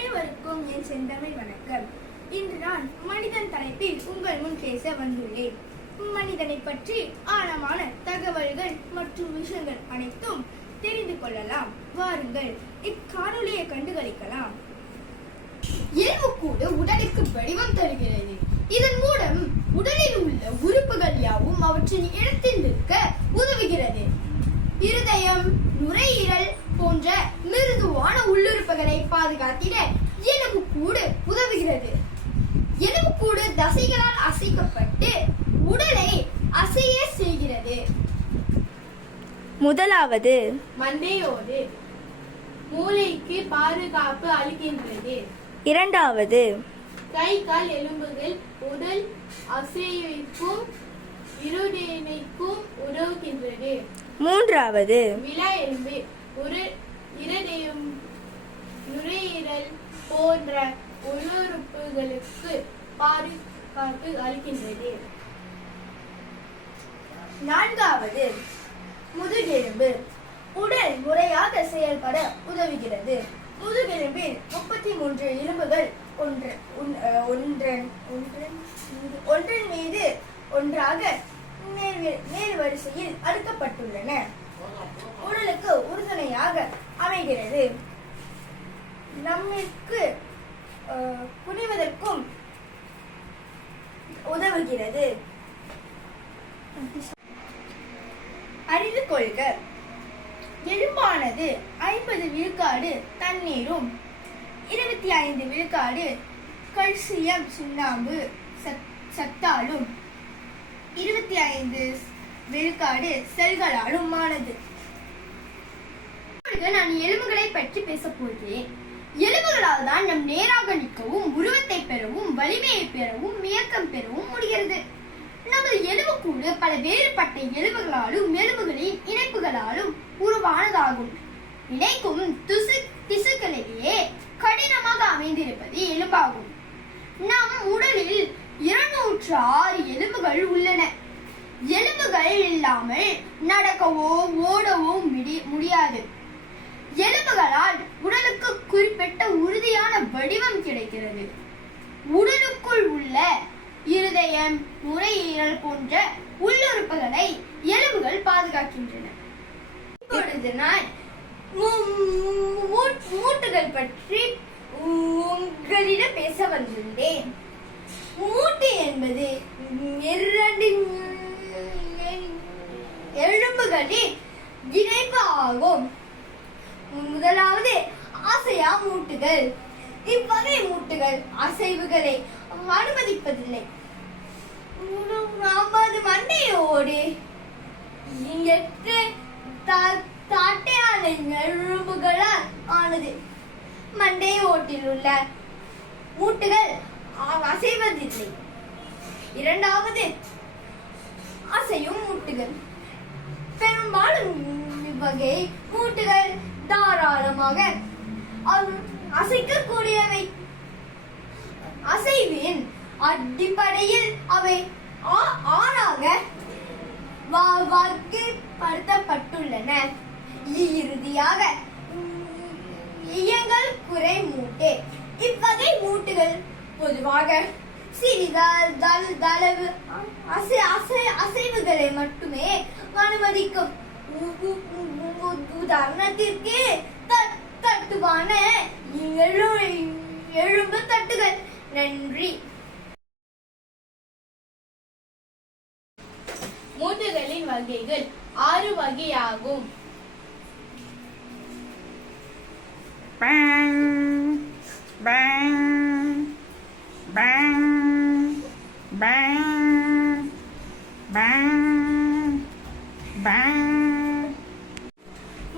அனைவருக்கும் என் செந்தமிழ் வணக்கம். இன்று நான் மனிதன் தலைப்பில் உங்கள் முன் பேச வந்துள்ளேன். மனிதனை பற்றி ஆழமான தகவல்கள் மற்றும் விஷயங்கள் அனைத்தும் தெரிந்து கொள்ளலாம். வாருங்கள் இக்காணொலியை கண்டுகளிக்கலாம். எலும்புக்கூடு உடலுக்கு வடிவம் தருகிறது. இதன் மூலம் உடலில் உள்ள உறுப்புகள் யாவும் அவற்றின் இடத்தில் நிற்க உதவுகிறது. இருதயம், நுரையீரல் போன்ற மிருதுவான உள்ளுறுப்புகளை பாதுகாத்திட எலும்புக்கூடு உதவுகிறது. எலும்புக்கூடு தசைகளால் அசைக்கப்பட்டு உடலை அசைய செய்கிறது. முதலாவது, மண்டையோடு மூளைக்கு பாதுகாப்பு அளிக்கின்றது. இரண்டாவது, கை கால் எலும்புகள் உடல் அசைவிற்கும் இருதயத்திற்கும் உதவுகின்றது. மூன்றாவது, விலா எலும்பு இருதயம், நுரையீரல் போன்ற உள்ளுறுப்புகளுக்கு பாதுகாப்பு அளிக்கின்றது. நான்காவது, முதுகெலும்பு உடல் முறையாக செயல்பட உதவுகிறது. முதுகெலும்பில் 33 எலும்புகள் ஒன்றன் மீது ஒன்றாக மேல் வரிசையில் அடுக்கப்பட்டுள்ளன. உடலுக்கு உறுதுணையாக அமைகிறது. நம்மிற்கு குனிவதற்கும் உதவுகிறது. அறிந்து கொள்க, எலும்பானது 50 விழுக்காடு தண்ணீரும் 25 விழுக்காடு கல்சியம் சுண்ணாம்பு சத்தாலும் 25 விழுக்காடு செல்களாலும் ஆனது. நான் எலும்புகளை பற்றி பேச போகிறேன். எலும்புகளால் தான் நம் நேராக நிற்கவும், உருவத்தை பெறவும், வலிமையை பெறவும், இயக்கம் பெறவும் முடிகிறது. நமது எலும்புக்கூடு பல வேறுபட்ட எலும்புகளாலும் எலும்புகளின் இணைப்புகளாலும் உருவானதாகும். இணைக்கும் திசுக்களிலேயே கடினமாக அமைந்திருப்பது எலும்பாகும். நம் உடலில் 206 எலும்புகள் உள்ளன. எலும்புகள் இல்லாமல் நடக்கவோ ஓடவோ முடியாது. எலும்புகளால் உடலுக்கு குறிப்பிட்ட உறுதியான வடிவம் கிடைக்கிறது. உடலுக்குள் உள்ள இருதயம், நுரையீரல் போன்ற உள்ளுறுப்புகளை எலும்புகள் பாதுகாக்கின்றன. இப்பொழுது நான் மூட்டுகள் பற்றி உங்களிடம் பேச வந்துள்ளேன். மூட்டு என்பது 2 எலும்புகளின் இணைப்பு ஆகும். முதலாவது அசையா மூட்டுகள். இவ்வகை மூட்டுகள் அசைவுகளை அனுமதிப்பதில்லை. நமது மண்டையோடு 8 தட்டையான எலும்புகளால் ஆனது. மண்டை ஓட்டில் உள்ள மூட்டுகள் அசைவதில்லை. இரண்டாவது, அசையும் மூட்டுகள். பெரும்பாலும் இவ்வகை மூட்டுகள் தாராளமாக அசைக்கக்கூடியவை. அசைவின் அடிப்படையில் அவை 6ஆக வகைப்படுத்தப்பட்டுள்ளன. இறுதியாக இயங்கல் குறை மூட்டு. இவ்வகை மூட்டுகள் பொதுவாக சிறிதளவு அசைவுகளை மட்டுமே அனுமதிக்கும். உதாரணத்திற்கு தட்டுவான எலும்பு தட்டுகள். நன்றி. மூட்டுகளின் வகைகள் 6 வகையாகும்.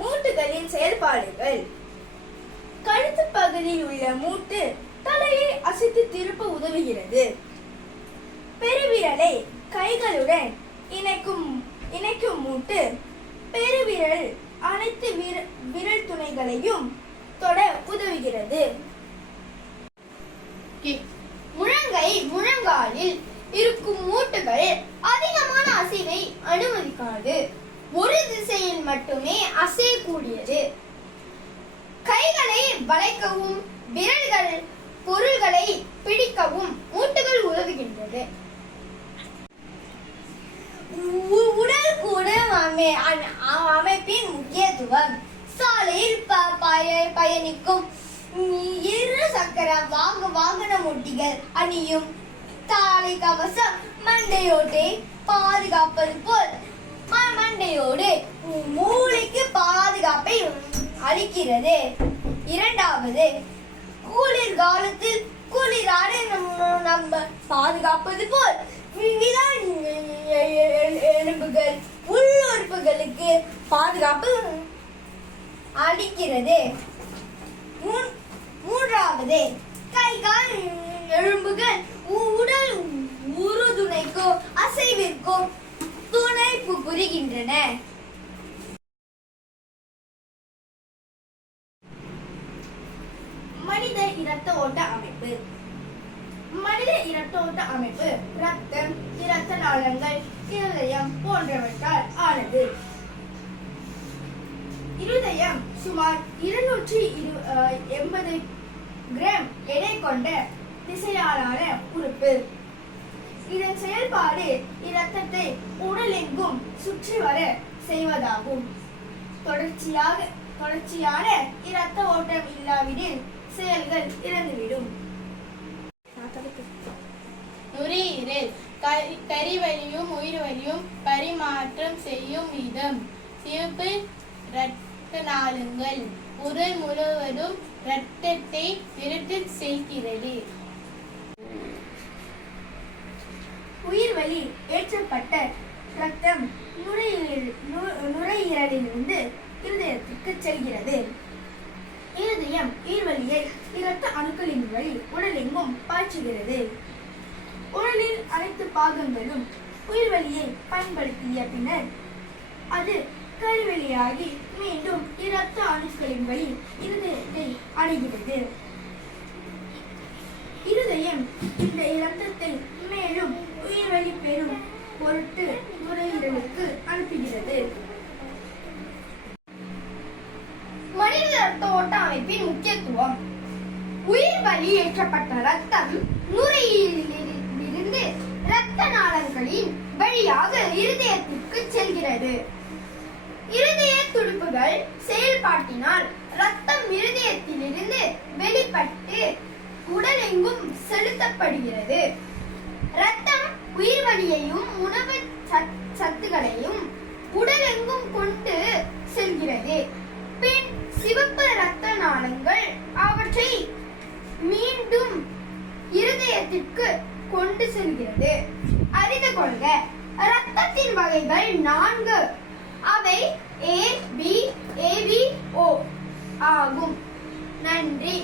மூட்டுகளின் செயல்பாடுகள். கழுத்து பகுதியில் உள்ள மூட்டு தலையை அசைத்து திருப்ப உதவுகிறது. பெருவிரலை கைகளுடன் இணைக்கும் மூட்டு பெருவிரல் அனைத்து விரல் துணைகளையும் தொட உதவுகிறது. முழங்காலில் இருக்கும் மூட்டுகள் அதிகமான அசைவை அனுமதிக்காது. ஒரு திசையில் மட்டுமே அசையக்கூடியது. கைகளை வளைக்கவும் விரல்கள் பொருள்களை பிடிக்கவும் மூட்டுகள் உதவுகின்றது. உடல் கூடு அமைப்பின் முக்கியத்துவம். சாலையில் பயணிக்கும் இரு சக்கர வாகன ஓட்டிகள் அணியும் தாலை கவசம் மண்டையோட்டை பாதுகாப்பது போல் மண்டையோடு மூளைக்கு பாதுகாப்பை அளிக்கிறது. இரண்டாவது, குளிர்காலத்தில் குளிரான நம்ம பாதுகாப்பது போல் எலும்புகள் உள்ளுறுப்புகளுக்கு பாதுகாப்பு அளிக்கிறது. மூன்றாவது, கை கால் எலும்புகள் உடல் உறுதுணைக்கோ அசைவிற்கோ துணைப்பு புரிகின்றன. மனித இரத்த ஓட்ட அமைப்பு. மனித இரத்த ஓட்ட அமைப்பு இரத்தம், இரத்த நாளங்கள், இருதயம் போன்றவற்றால் ஆனது. இருதயம் சுமார் 280 கிராம் எடை கொண்ட திசையாலான உறுப்பு. இதன் செயல்பாடு இரத்தத்தை உடலெங்கும் சுற்றி வர செய்வதாகும். தொடர்ச்சியான இரத்த ஓட்டம் இல்லாவிடில் செயல்கள் இறந்துவிடும். நுரையீரல் கரிவலியும் உயிர்வலியும் பரிமாற்றம் செய்யும் விதம். சிவப்பு இரத்த நாளங்கள் உடல் முழுவதும் இரத்தத்தை விரட்டச் செய்கிறது. உயிர்வலி ஏற்றப்பட்ட இரத்தம் நுரையீரலிலிருந்து இருதயத்திற்கு செல்கிறது. இருதயம் உயிர்வலியை இரத்த அணுக்களின் வழி உடலெங்கும் பாய்ச்சுகிறது. உடலில் அனைத்து பாகங்களும் உயிர்வலியை பயன்படுத்திய பின்னர் அது கருவெளியாகி மீண்டும் இரத்த அணுக்களின் வழி இருதயத்தை அடைகிறது. இருதயம் இந்த இரத்தத்தை மேலும் உயிர்வலி பெறும் பொருட்டு நுரையீரலுக்கு அனுப்புகிறது. மனித இரத்த ஓட்ட அமைப்பின் முக்கியத்துவம். உயிர் வலி ஏற்றப்பட்ட இரத்தம் நுரையீரலிலிருந்து இரத்த நாளங்களின் வழியாக இருதயத்திற்கு செல்கிறது. இருதய துடிப்புகள் செயல்பாட்டினால் இரத்தம் இருதயத்திலிருந்து வெளிப்பட்டு உடலெங்கும் செலுத்தப்படுகிறது. இரத்தம் உயிர்வலியையும் உணவு சத்துக்களையும் உடலெங்கும் கொண்டு செல்கிறது. பின் சிவப்பு இரத்த நாளங்கள் அவற்றை மீண்டும் இருதயத்திற்கு கொண்டு செல்கிறது. அறிந்து கொள்க, இரத்தத்தின் வகைகள் 4. அவை A, B, AB, O ஆகும். நன்றி.